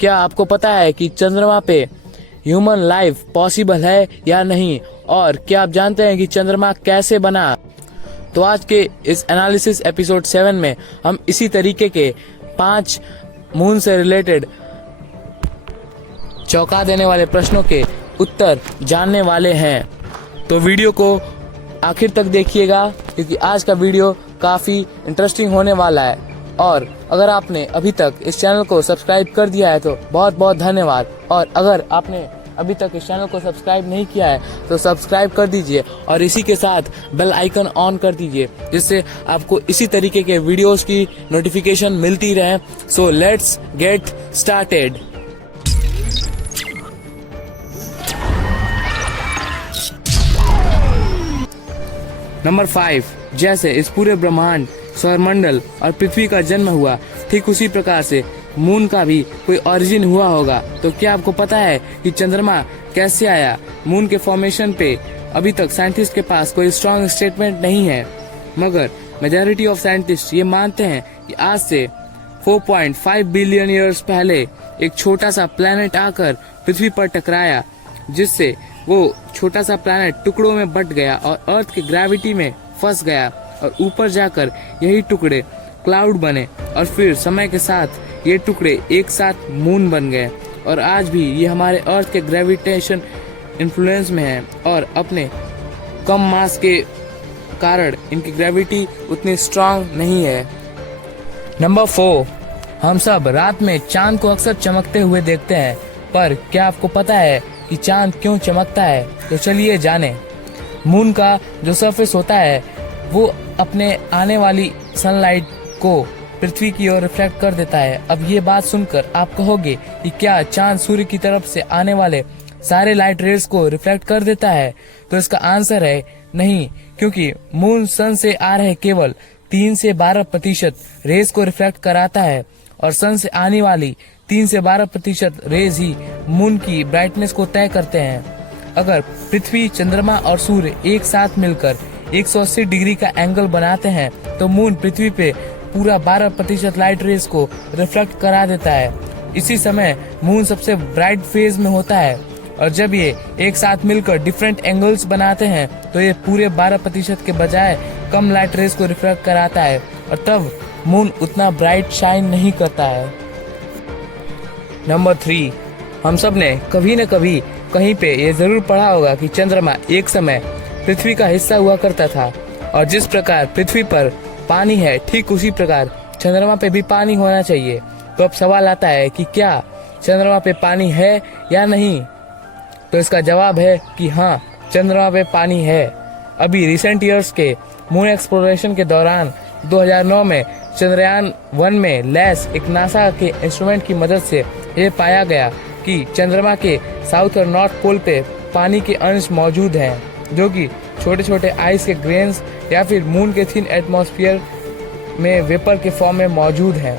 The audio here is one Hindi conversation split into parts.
क्या आपको पता है कि चंद्रमा पे ह्यूमन लाइफ पॉसिबल है या नहीं, और क्या आप जानते हैं कि चंद्रमा कैसे बना? तो आज के इस एनालिसिस एपिसोड 7 में हम इसी तरीके के 5 मून से रिलेटेड चौंका देने वाले प्रश्नों के उत्तर जानने वाले हैं। तो वीडियो को आखिर तक देखिएगा, क्योंकि आज का वीडियो काफ़ी इंटरेस्टिंग होने वाला है। और अगर आपने अभी तक इस चैनल को सब्सक्राइब कर दिया है तो बहुत बहुत धन्यवाद, और अगर आपने अभी तक इस चैनल को सब्सक्राइब नहीं किया है तो सब्सक्राइब कर दीजिए और इसी के साथ बेल आइकन ऑन कर दीजिए, जिससे आपको इसी तरीके के वीडियोस की नोटिफिकेशन मिलती रहे। So let's get started. Number 5, जैसे इस पूरे ब्रह्मांड, सौरमंडल और पृथ्वी का जन्म हुआ, ठीक उसी प्रकार से मून का भी कोई ओरिजिन हुआ होगा। तो क्या आपको पता है कि चंद्रमा कैसे आया? मून के फॉर्मेशन पे अभी तक साइंटिस्ट के पास कोई स्ट्रॉन्ग स्टेटमेंट नहीं है, मगर मेजॉरिटी ऑफ साइंटिस्ट ये मानते हैं कि आज से 4.5 बिलियन ईयर्स पहले एक छोटा सा प्लेनेट आकर पृथ्वी पर टकराया, जिससे वो छोटा सा प्लेनेट टुकड़ों में बट गया और अर्थ की ग्रेविटी में फंस गया, और ऊपर जाकर यही टुकड़े क्लाउड बने, और फिर समय के साथ ये टुकड़े एक साथ मून बन गए। और आज भी ये हमारे अर्थ के ग्रेविटेशन इन्फ्लुएंस में है, और अपने कम मास के कारण इनकी ग्रेविटी उतनी स्ट्रांग नहीं है। नंबर 4, हम सब रात में चांद को अक्सर चमकते हुए देखते हैं, पर क्या आपको पता है कि चांद क्यों चमकता है? तो चलिए जाने। मून का जो सरफेस होता है वो अपने आने वाली सनलाइट को पृथ्वी की ओर रिफ्लेक्ट कर देता है। अब ये बात सुनकर आप कहोगे कि क्या चांद सूर्य की तरफ से आने वाले सारे लाइट रेज को रिफ्लेक्ट कर देता है? तो इसका आंसर है नहीं, क्योंकि मून सन से आ रहे केवल 3 से 12% रेज को रिफ्लेक्ट कराता है, और सन से आने वाली 3 से 12% रेज ही मून की ब्राइटनेस को तय करते हैं। अगर पृथ्वी, चंद्रमा और सूर्य एक साथ मिलकर 180 डिग्री का एंगल बनाते हैं तो मून पृथ्वी पे पूरा 12% लाइट रेज को रिफ्लेक्ट करा देता है। इसी समय मून सबसे ब्राइट फेज में होता है, और जब ये एक साथ मिलकर डिफरेंट एंगल्स बनाते हैं तो ये पूरे 12% के बजाय कम लाइट रेज को रिफ्लेक्ट कराता है, और तब मून उतना ब्राइट शाइन नहीं करता है। नंबर 3, हम सब ने कभी न कभी कहीं पे ये जरूर पढ़ा होगा कि चंद्रमा एक समय पृथ्वी का हिस्सा हुआ करता था, और जिस प्रकार पृथ्वी पर पानी है ठीक उसी प्रकार चंद्रमा पे भी पानी होना चाहिए। तो अब सवाल आता है कि क्या चंद्रमा पे पानी है या नहीं? तो इसका जवाब है कि हाँ, चंद्रमा पे पानी है। अभी रिसेंट ईयर्स के मून एक्सप्लोरेशन के दौरान 2009 में चंद्रयान 1 में लैस एक नासा के इंस्ट्रूमेंट की मदद से ये पाया गया कि चंद्रमा के साउथ और नॉर्थ पोल पे पानी के अंश मौजूद हैं, जो कि छोटे छोटे आइस के ग्रेन्स या फिर मून के थिन एटमॉस्फेयर में वेपर के फॉर्म में मौजूद हैं।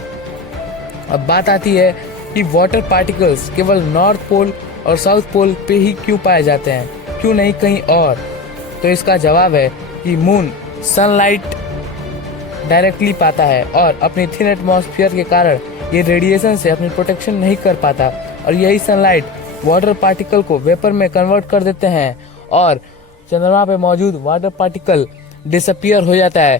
अब बात आती है कि वाटर पार्टिकल्स केवल नॉर्थ पोल और साउथ पोल पे ही क्यों पाए जाते हैं, क्यों नहीं कहीं और? तो इसका जवाब है कि मून सनलाइट डायरेक्टली पाता है, और अपनी थिन एटमॉस्फेयर के कारण ये रेडिएशन से अपनी प्रोटेक्शन नहीं कर पाता, और यही सनलाइट वाटर पार्टिकल को वेपर में कन्वर्ट कर देते हैं, और चंद्रमा पे मौजूद वाटर पार्टिकल डिसअपियर हो जाता है,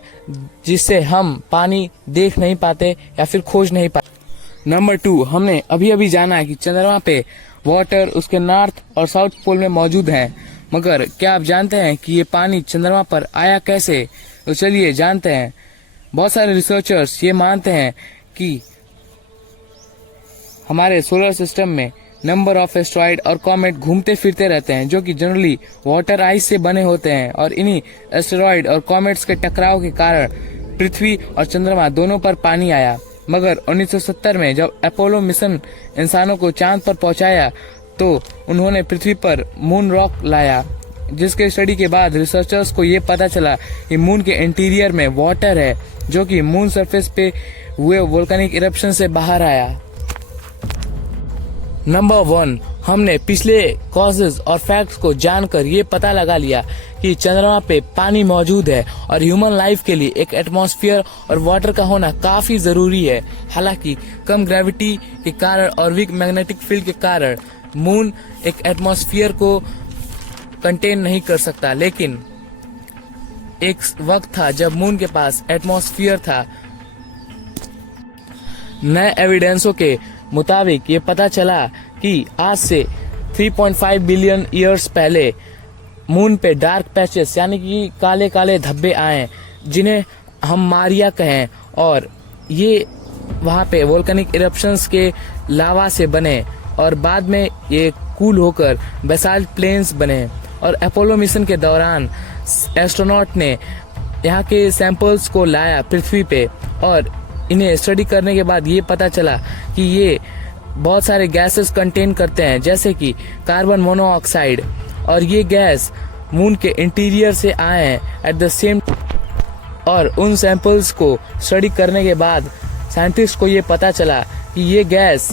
जिससे हम पानी देख नहीं पाते या फिर खोज नहीं पाते। नंबर 2, हमने अभी अभी जाना कि चंद्रमा पे वाटर उसके नॉर्थ और साउथ पोल में मौजूद है, मगर क्या आप जानते हैं कि ये पानी चंद्रमा पर आया कैसे? तो चलिए जानते हैं। बहुत सारे रिसर्चर्स ये मानते हैं कि हमारे सोलर सिस्टम में नंबर ऑफ एस्ट्रॉइड और कॉमेट घूमते फिरते रहते हैं, जो कि जनरली वाटर आइस से बने होते हैं, और इन्हीं एस्टेरॉइड और कॉमेट्स के टकराव के कारण पृथ्वी और चंद्रमा दोनों पर पानी आया। मगर 1970 में जब अपोलो मिशन इंसानों को चांद पर पहुंचाया तो उन्होंने पृथ्वी पर मून रॉक लाया, जिसके स्टडी के बाद रिसर्चर्स को ये पता चला कि मून के इंटीरियर में वाटर है, जो कि मून सरफेस पे हुए वोल्केनिक इरप्शन से बाहर आया। नंबर 1, हमने पिछले कॉजेज और फैक्ट्स को जानकर ये पता लगा लिया कि चंद्रमा पे पानी मौजूद है और ह्यूमन लाइफ के लिए एक एटमॉस्फेयर और वाटर का होना काफी जरूरी है। हालांकि कम ग्रेविटी के कारण और वीक मैग्नेटिक फील्ड के कारण मून एक एटमॉस्फेयर को कंटेन नहीं कर सकता, लेकिन एक वक्त था जब मून के पास एटमॉस्फेयर था। नए एविडेंसों के मुताबिक ये पता चला कि आज से 3.5 बिलियन ईयर्स पहले मून पे डार्क पैचेस यानी कि काले काले धब्बे आए जिन्हें हम मारिया कहें, और ये वहाँ पे वोल्केनिक इरप्शंस के लावा से बने और बाद में ये कूल होकर बेसाल्ट प्लेन्स बने। और अपोलो मिशन के दौरान एस्ट्रोनॉट ने यहाँ के सैंपल्स को लाया पृथ्वी पे और इन्हें स्टडी करने के बाद ये पता चला कि ये बहुत सारे गैसेस कंटेन करते हैं, जैसे कि कार्बन मोनोऑक्साइड, और ये गैस मून के इंटीरियर से आए हैं एट द सेम। और उन सैंपल्स को स्टडी करने के बाद साइंटिस्ट को ये पता चला कि ये गैस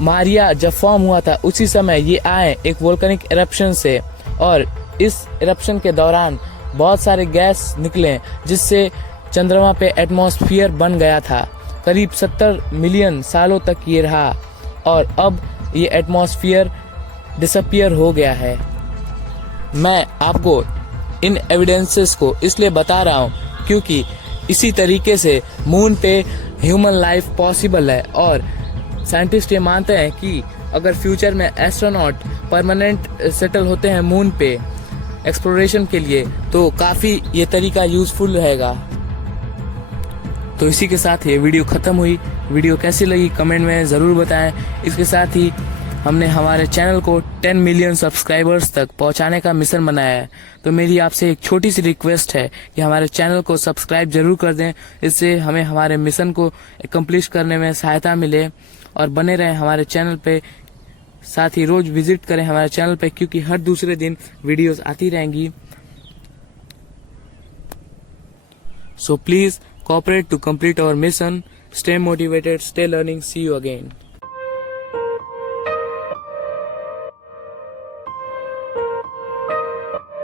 मारिया जब फॉर्म हुआ था उसी समय ये आए एक वोल्केनिक इरप्शन से, और इस इरप्शन के दौरान बहुत सारे गैस निकले जिससे चंद्रमा पे एटमॉस्फेयर बन गया था। करीब 70 मिलियन सालों तक ये रहा और अब ये एटमॉस्फेयर डिसअपियर हो गया है। मैं आपको इन एविडेंसेस को इसलिए बता रहा हूँ क्योंकि इसी तरीके से मून पे ह्यूमन लाइफ पॉसिबल है, और साइंटिस्ट ये मानते हैं कि अगर फ्यूचर में एस्ट्रोनॉट परमानेंट सेटल होते हैं मून पे एक्सप्लोरेशन के लिए तो काफ़ी ये तरीका यूजफुल रहेगा। तो इसी के साथ ये वीडियो ख़त्म हुई। वीडियो कैसी लगी कमेंट में ज़रूर बताएं। इसके साथ ही हमने हमारे चैनल को 10 मिलियन सब्सक्राइबर्स तक पहुंचाने का मिशन बनाया है, तो मेरी आपसे एक छोटी सी रिक्वेस्ट है कि हमारे चैनल को सब्सक्राइब जरूर कर दें। इससे हमें हमारे मिशन को एक्म्प्लिश करने में सहायता मिले, और बने रहें हमारे चैनल पे। साथ ही रोज विजिट करें हमारे चैनल पे क्योंकि हर दूसरे दिन वीडियोस आती रहेंगी। So please cooperate to complete our mission. Stay motivated, stay learning. See you again.